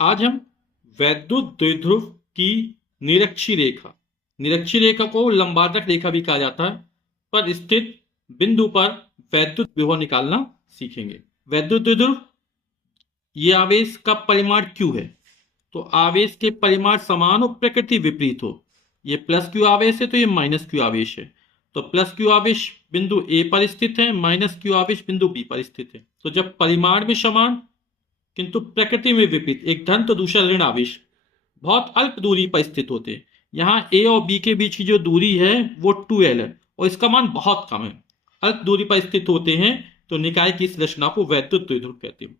आज हम वैद्युत द्विध्रुव की निरक्षीय रेखा को लंबाटक रेखा भी कहा जाता है पर स्थित बिंदु पर वैद्युत विभव निकालना सीखेंगे। वैद्युत द्विध्रुव, ये आवेश का परिमाण Q है, तो आवेश के परिमाण समान हो, प्रकृति विपरीत हो। ये प्लस Q आवेश है तो ये माइनस Q आवेश है। तो प्लस Q आवेश बिंदु A पर स्थित है, माइनस Q आवेश बिंदु B पर स्थित है। तो जब परिमाण में समान किंतु प्रकृति में विपरीत, एक धन तो दूसरा ऋण आवेश बहुत अल्प दूरी पर स्थित होते हैं। यहाँ A और B के बीच की जो दूरी है वो 2L है और इसका मान बहुत कम है। अल्प दूरी पर स्थित होते हैं तो निकाय की इस रचना को वैद्युत द्विध्रुव कहते हैं।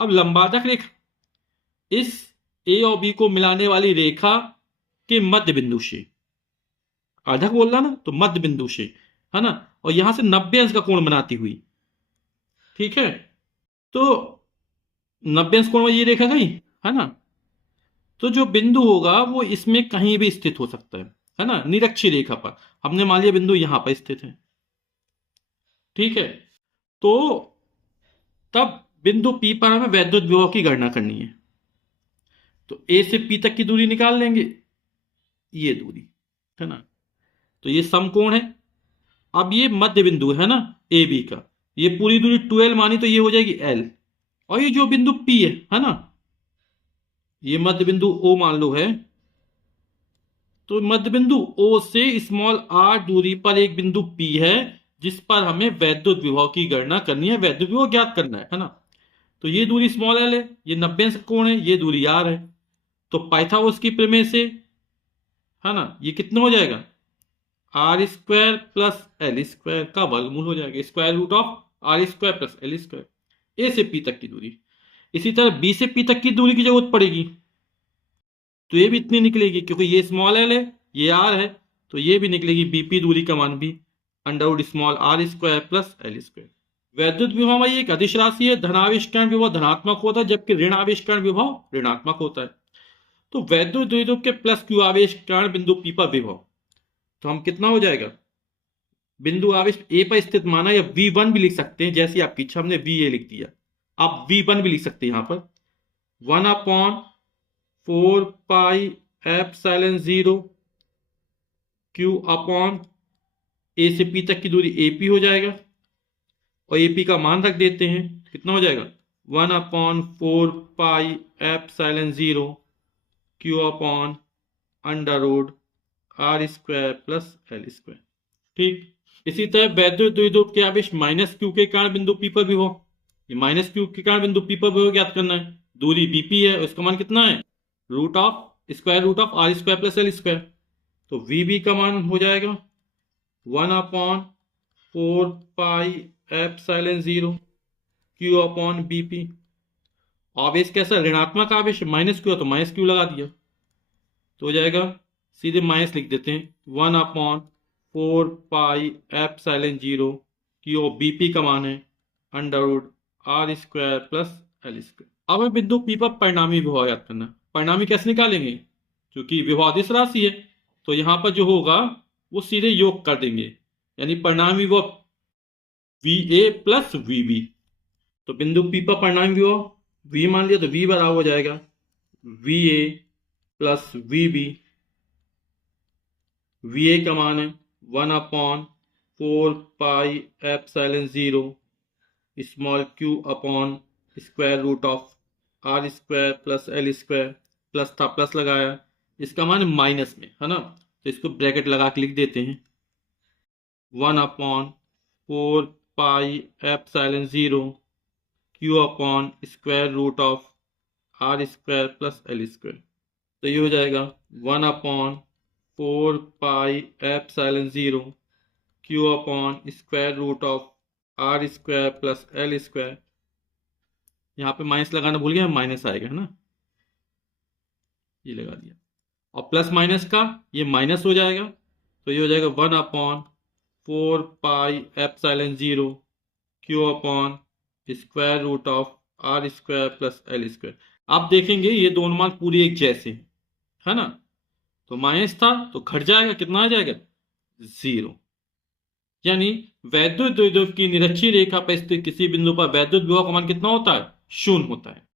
अब लंबाटक रेखा, इस A और B को मिलाने वाली रेखा के मध्य बिंदु से, अर्धक बोल रहा ना, तो मध्य बिंदु से, है ना, और यहां से 90 अंश का कोण बनाती हुई, ठीक है। तो 90 अंश कोण में ये रेखा गई, है ना। तो जो बिंदु होगा वो इसमें कहीं भी स्थित हो सकता है ना, निरक्षीय रेखा पर। हमने मान लिया बिंदु यहां पर स्थित है, ठीक है। तो तब बिंदु P पर हमें वैद्युत विभव की गणना करनी है। तो A से P तक की दूरी निकाल लेंगे, ये दूरी, है ना। तो ये समकोण है। अब ये मध्य बिंदु है ना ए बी का, ये पूरी दूरी 2L मानी तो ये हो जाएगी L। और ये जो बिंदु P है ना, ये मध्य बिंदु O मान लो है। तो मध्य बिंदु O से स्मॉल r दूरी पर एक बिंदु P है जिस पर हमें वैद्युत विभव की गणना करनी है, वैद्युत विभव ज्ञात करना है ना। तो ये दूरी स्मॉल l है, ये 90 अंश कोण है, ये दूरी r है। तो पाइथागोरस की प्रमेय से, है ना, ये कितना हो जाएगा, R square plus L square का वर्गमूल हो जाएगा, square root of R square plus L square. A से पी तक की दूरी। इसी तरह बी से पी तक की दूरी की जरूरत पड़ेगी तो ये भी इतनी निकलेगी, क्योंकि ये स्मॉल एल है, ये आर है, तो ये भी निकलेगी बीपी दूरी का मान भी under root small R square plus L square. वैद्युत विभव भाई एक अदिश राशि है, धनावेशकरण विभव धनात्मक होता है जबकि ऋण आवेशकरण विभव ऋणात्मक होता है। तो वैद्युत द्विध्रुव के प्लस क्यू आवेशकरण बिंदु पी पर विभव, तो हम कितना हो जाएगा, बिंदु आवेश ए पर स्थित माना, या V1 भी लिख सकते हैं, जैसी आपकी इच्छा, हमने VA लिख दिया। आप V1 भी लिख सकते हैं यहां पर, 1/4πε0 Q अपॉन ए से पी तक की दूरी AP हो जाएगा, और AP का मान रख देते हैं, कितना हो जाएगा, 1/4πε0 Q upon under root R square plus L square, ठीक। इसी तरह वैद्युत द्विध्रुव के आवेश माइनस क्यू के कारण बिंदु पी पर विभव, ये माइनस क्यू के कारण बिंदु पी पर विभव ज्ञात करना है। दूरी बीपी है, उसका मान कितना है, root of square root of R square plus L square. तो वीबी का मान हो जाएगा 1/4πε0 क्यू अपॉन बीपी। आवेश कैसा, ऋणात्मक आवेश, माइनस क्यू है तो माइनस क्यू लगा दिया, तो हो जाएगा, सीधे माइनस लिख देते हैं, 1/4πε0 की ओ बीपी का मान है under root R square plus L square. अब हमें बिंदु पी पर परिणामी विभव ज्ञात करना। परिणामी कैसे निकालेंगे, क्योंकि विभव अदिश राशि है तो यहां पर जो होगा वो सीधे योग कर देंगे, यानी परिणामी विभव VA प्लस VB। तो बिंदु पी पर परिणामी विभव V मान लिया तो V बराबर हो जाएगा VA प्लस VB। VA का मान है 1/4πε0 small q upon square root of R square plus L square, plus था प्लस लगाया, इसका मान माइनस में, है ना, तो इसको ब्रैकेट लगा के लिख देते हैं, 1/4πε0 q upon square root of R square plus L square. तो ये हो जाएगा 1/4πε0 q upon square root of R square plus L square. यहाँ पे माइनस लगाना भूल गया, माइनस आएगा, है ना, ये लगा दिया, और प्लस माइनस का ये माइनस हो जाएगा, तो ये हो जाएगा 1/4πε0 q upon square root of R square plus L square. आप देखेंगे ये दोनों मान पूरी एक जैसे, है ना, तो माइनस था तो घट जाएगा, कितना आ जाएगा, 0। यानी वैद्युत द्विध्रुव की निरक्षीय रेखा पर स्थित किसी बिंदु पर वैद्युत विभव का मान कितना होता है, 0 होता है।